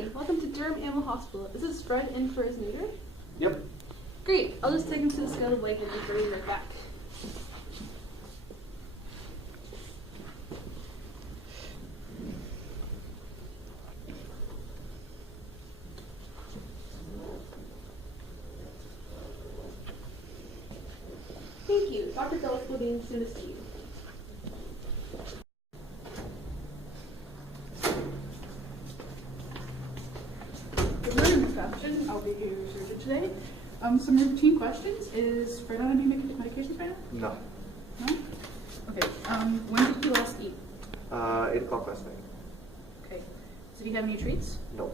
morning. Welcome to Durham Animal Hospital. Is this Fred in for his neuter? Yep. Great. I'll just take him to the scaled blanket before we right back. Thank you. Dr. Phillips will be in soon to see you. Good morning, Ms. Bastian. I'll be your surgeon today. Some routine questions. Is Fred on any medications right now? No. No? Okay. When did you last eat? 8 o'clock last night. Okay. Did he have any treats? No.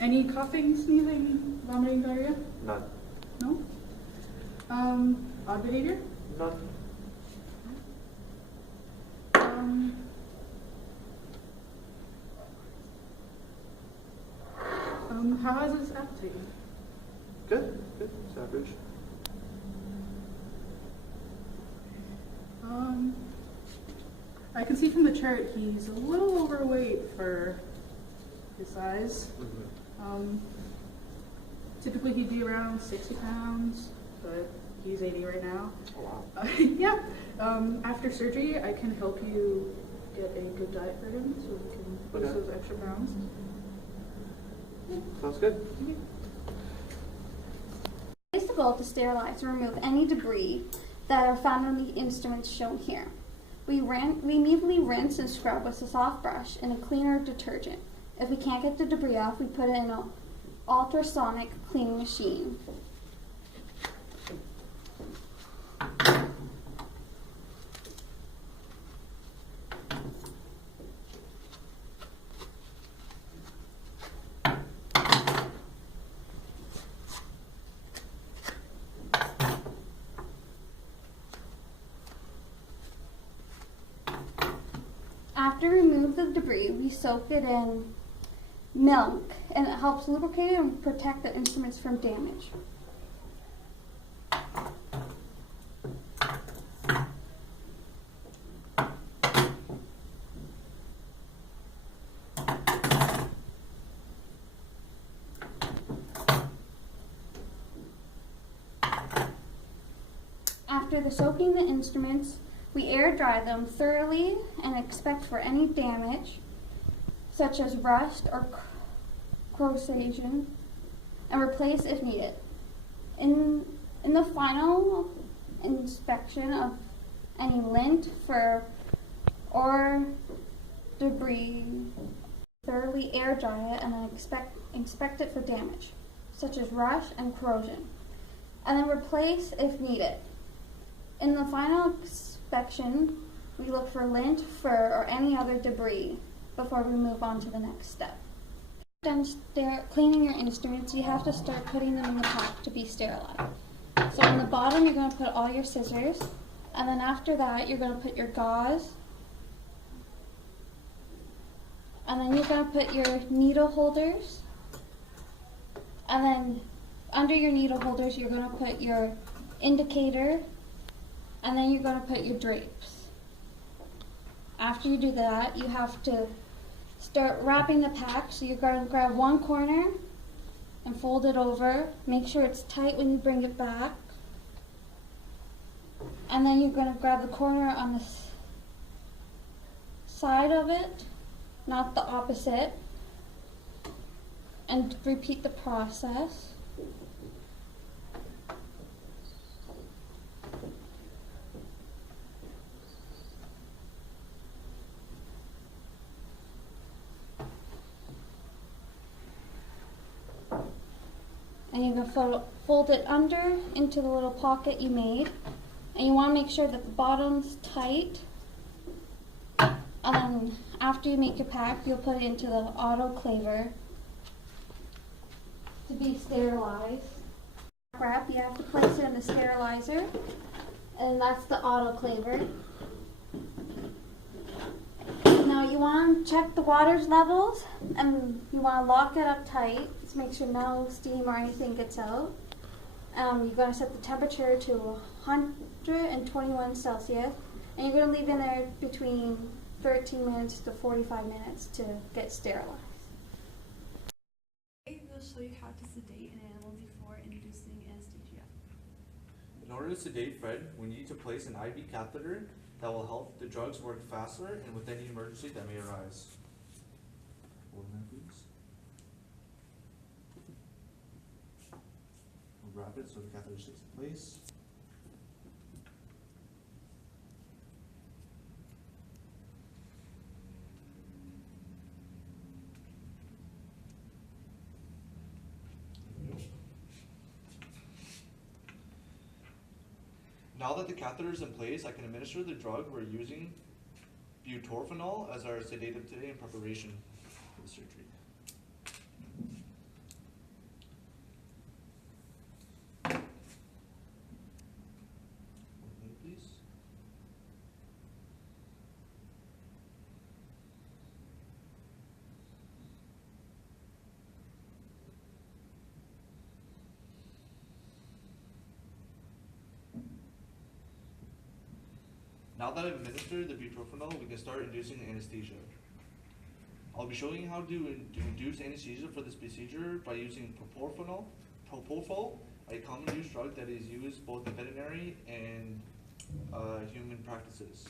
Any coughing, sneezing, vomiting, diarrhea? None. No? Odd behavior? None. How is his appetite? Good. Good. It's average. I can see from the chart he's a little overweight for his size. Mm-hmm. Typically he'd be around 60 pounds, but he's 80 right now. Oh, wow. Yeah. After surgery, I can help you get a good diet for him so we can lose Okay. those extra pounds. Sounds good. It's the goal to sterilize and remove any debris that are found on the instruments shown here. We immediately rinse and scrub with a soft brush and a cleaner detergent. If we can't get the debris off, we put it in an ultrasonic cleaning machine. After we remove the debris, we soak it in milk, and it helps lubricate and protect the instruments from damage. After the soaking the instruments, we air dry them thoroughly and inspect for any damage, such as rust or corrosion, and replace if needed. In the final inspection of any lint, fur, or debris, thoroughly air dry it and then inspect it for damage, such as rust and corrosion, and then replace if needed. In the final inspection, we look for lint, fur, or any other debris before we move on to the next step. Done cleaning your instruments, you have to start putting them in the pack to be sterilized. So on the bottom, you're going to put all your scissors, and then after that, you're going to put your gauze, and then you're going to put your needle holders, and then under your needle holders, you're going to put your indicator, and then you're going to put your drapes. After you do that, you have to start wrapping the pack. So you're going to grab one corner and fold it over. Make sure it's tight when you bring it back. And then you're going to grab the corner on the side of it, not the opposite, and repeat the process. And you're going to fold it under into the little pocket you made. And you want to make sure that the bottom's tight. And then after you make your pack, you'll put it into the autoclaver to be sterilized. Wrap, you have to place it in the sterilizer. And that's the autoclaver. Now you want to check the water's levels, and you want to lock it up tight to make sure no steam or anything gets out. You're going to set the temperature to 121 Celsius, and you're going to leave in there between 13 minutes to 45 minutes to get sterilized. We'll show you how to sedate an animal before inducing anesthesia. In order to sedate Fred, we need to place an IV catheter that will help the drugs work faster and with any emergency that may arise. Hold on, please. We'll wrap it so the catheter stays in place. Now that the catheter is in place, I can administer the drug. We're using butorphanol as our sedative today in preparation for the surgery. One minute, please. Now that I've administered the butorphanol, we can start inducing anesthesia. I'll be showing you how to induce anesthesia for this procedure by using propofol, a common use drug that is used both in veterinary and human practices.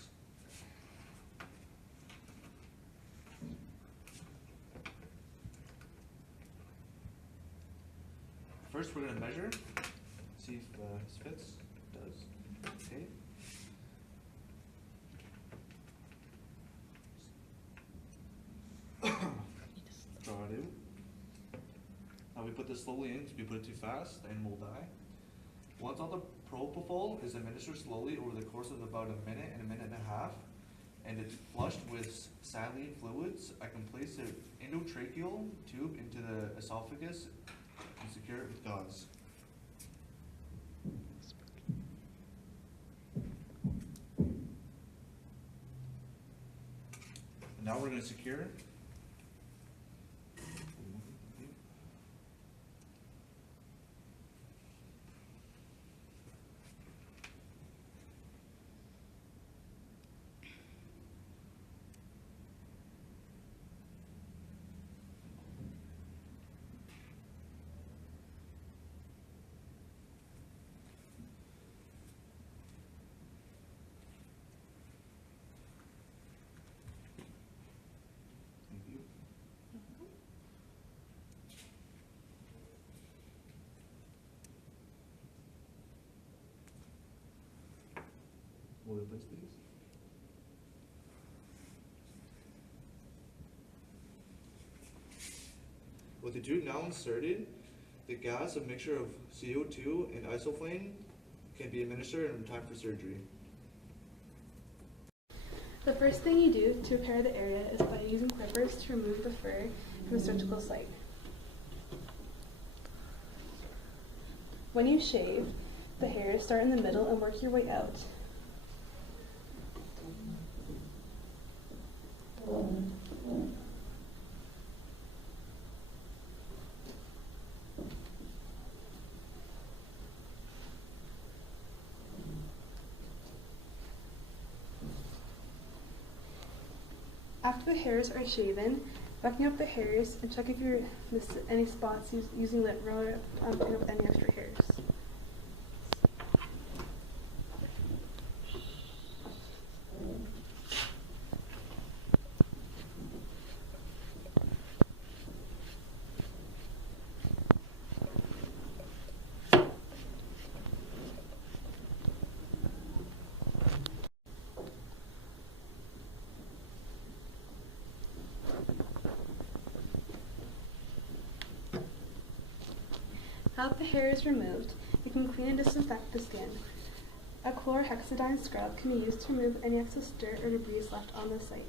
First, we're going to measure, see if this fits. It does. Okay. Draw it out. Now we put this slowly in because we put it too fast and we'll die. Once all the propofol is administered slowly over the course of about a minute and a half, and it's flushed with saline fluids, I can place an endotracheal tube into the esophagus and secure it with gauze. And now we're going to secure Hold it, please. With the tube now inserted, the gas, a mixture of CO2 and isoflane, can be administered in time for surgery. The first thing you do to repair the area is by using clippers to remove the fur from the surgical site. When you shave, the hairs start in the middle and work your way out. After the hairs are shaven, backing up the hairs and check if you missed any spots using lint roller to pick up any extra hairs. Now that the hair is removed, you can clean and disinfect the skin. A chlorhexidine scrub can be used to remove any excess dirt or debris left on the site.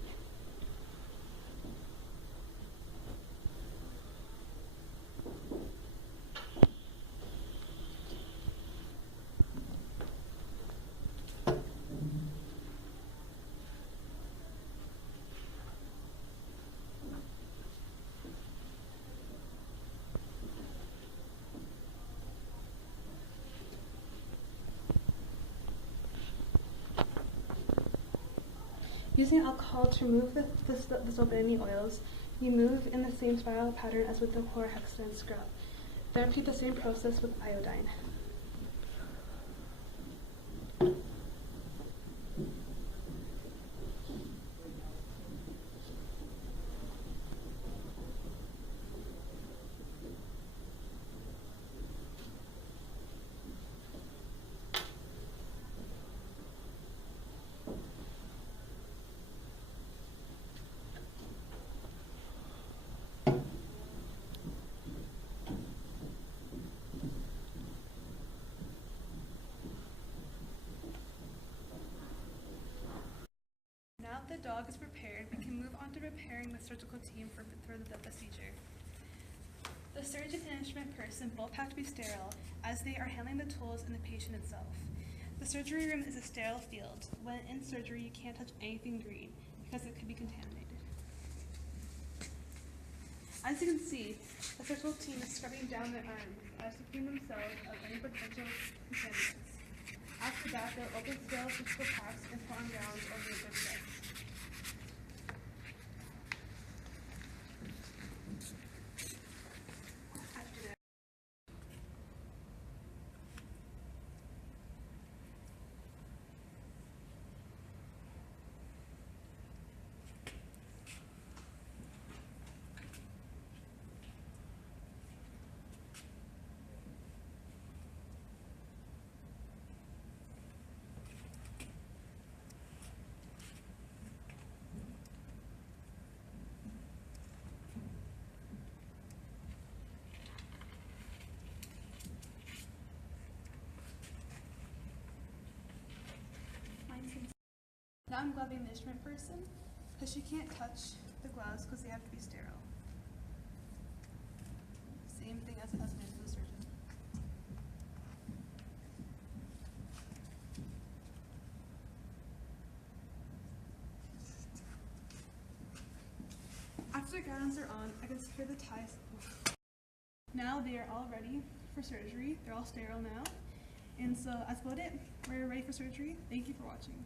Using alcohol to remove the soap and any oils, you move in the same spiral pattern as with the chlorhexidine scrub. Then repeat the same process with iodine. Now that the dog is prepared, we can move on to preparing the surgical team for the procedure. The surgeon and instrument person both have to be sterile, as they are handling the tools and the patient itself. The surgery room is a sterile field. When in surgery, you can't touch anything green, because it could be contaminated. As you can see, the surgical team is scrubbing down their arms as to clean themselves of any potential contaminants. After that, they'll open sterile surgical packs and put on gowns over their breasts. Now I'm gloving the instrument person, because she can't touch the gloves because they have to be sterile. Same thing as it has been for the surgeon. After the gowns are on, I can secure the ties. Now they are all ready for surgery. They're all sterile now. And so that's about it. We're ready for surgery. Thank you for watching.